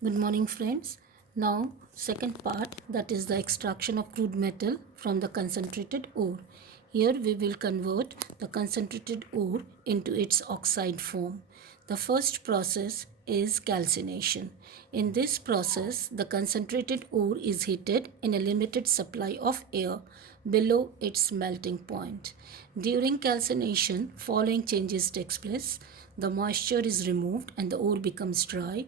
Good morning, friends. Now, second part, that is the extraction of crude metal from the concentrated ore. Here we will convert the concentrated ore into its oxide form. The first process is calcination. In this process, the concentrated ore is heated in a limited supply of air below its melting point. During calcination, following changes takes place. The moisture is removed and the ore becomes dry.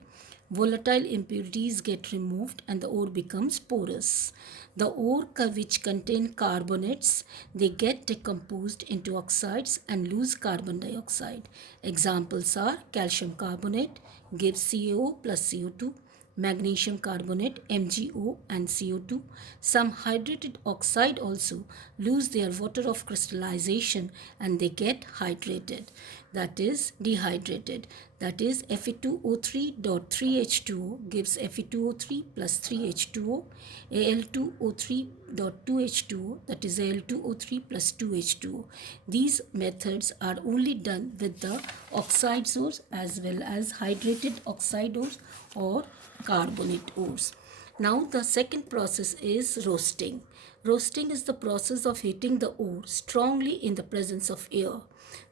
Volatile impurities get removed and the ore becomes porous. The ore which contain carbonates, they get decomposed into oxides and lose carbon dioxide. Examples are calcium carbonate gives CaO plus CO2, magnesium carbonate MgO and CO2. Some hydrated oxide also lose their water of crystallization and they get hydrated, that is dehydrated. That is Fe2O3.3H2O gives Fe2O3 plus 3H2O, Al2O3.2H2O, that is Al2O3 plus 2H2O. These methods are only done with the oxide ores as well as hydrated oxide ores or carbonate ores. Now the second process is roasting. Roasting is the process of heating the ore strongly in the presence of air.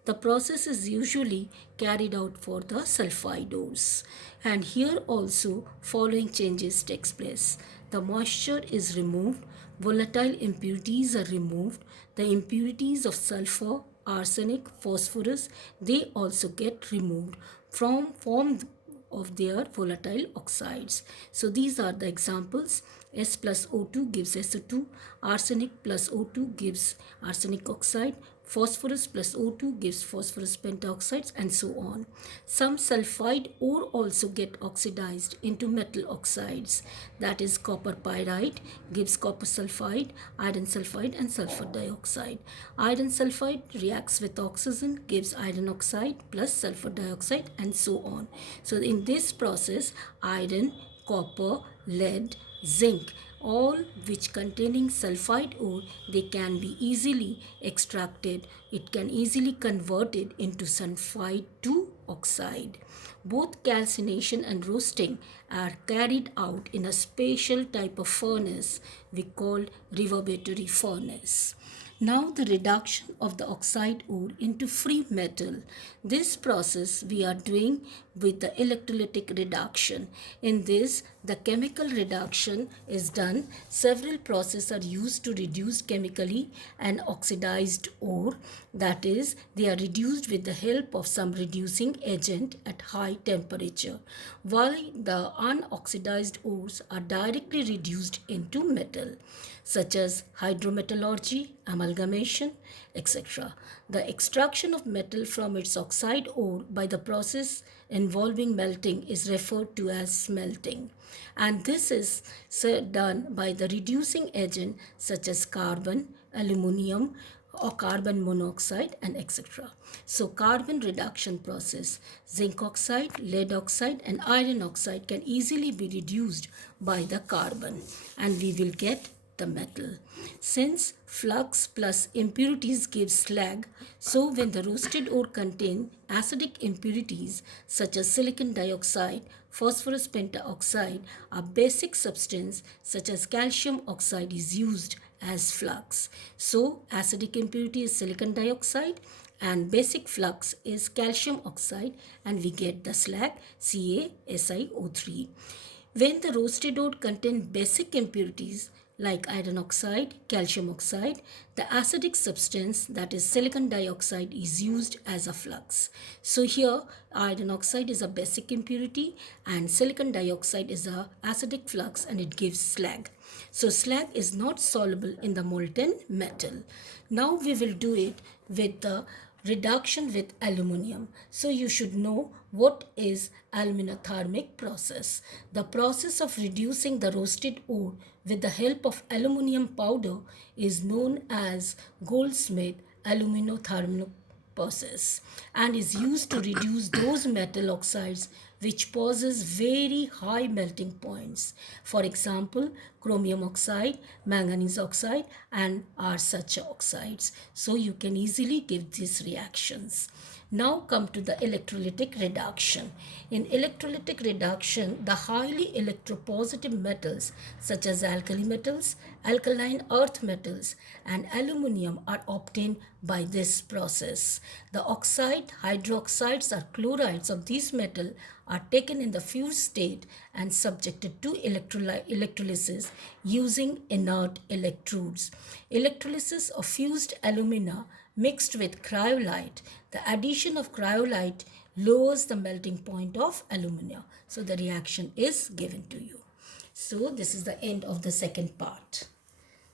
The process is usually carried out for the sulfide ores. And here also following changes takes place. The moisture is removed, volatile impurities are removed, the impurities of sulfur, arsenic, phosphorus, they also get removed from form of their volatile oxides. So these are the examples. S plus O2 gives SO2, arsenic plus O2 gives arsenic oxide, phosphorus plus O2 gives phosphorus pentoxides, and so on. Some sulfide ore also get oxidized into metal oxides, that is copper pyrite gives copper sulfide, iron sulfide and sulfur dioxide. Iron sulfide reacts with oxygen, gives iron oxide plus sulfur dioxide, and so on. So in this process, iron, copper, lead, zinc, all which containing sulfide ore, they can be easily extracted. It can easily converted into sulfide to oxide. Both calcination and roasting are carried out in a special type of furnace we call reverberatory furnace. Now the reduction of the oxide ore into free metal. This process we are doing with the electrolytic reduction. In this, the chemical reduction is done. Several processes are used to reduce chemically an oxidized ore. That is, they are reduced with the help of some reducing agent at high temperature, while the unoxidized ores are directly reduced into metal, such as hydrometallurgy, amalgamation, etc. The extraction of metal from its oxide ore by the process involving melting is referred to as smelting. And this is done by the reducing agent such as carbon, aluminium, or carbon monoxide and etc. So carbon reduction process, zinc oxide, lead oxide and iron oxide can easily be reduced by the carbon and we will get the metal. Since flux plus impurities give slag, so when the roasted ore contain acidic impurities such as silicon dioxide, phosphorus pentaoxide, a basic substance such as calcium oxide is used as flux. So acidic impurity is silicon dioxide and basic flux is calcium oxide and we get the slag CaSiO3. When the roasted ore contains basic impurities like iron oxide, calcium oxide, the acidic substance that is silicon dioxide is used as a flux. So here iron oxide is a basic impurity and silicon dioxide is a acidic flux and it gives slag. So slag is not soluble in the molten metal. Now we will do it with the reduction with aluminium. So you should know what is aluminothermic process. The process of reducing the roasted ore with the help of aluminium powder is known as Goldsmith aluminothermic process and is used to reduce those metal oxides which possess very high melting points. For example, chromium oxide, manganese oxide and are such oxides. So you can easily give these reactions. Now come to the electrolytic reduction. In electrolytic reduction, the highly electropositive metals such as alkali metals, alkaline earth metals and aluminium are obtained by this process. The oxide, hydroxides or chlorides of these metals are taken in the fused state and subjected to electrolysis using inert electrodes. Electrolysis of fused alumina mixed with cryolite. The addition of cryolite lowers the melting point of alumina. So the reaction is given to you. So this is the end of the second part.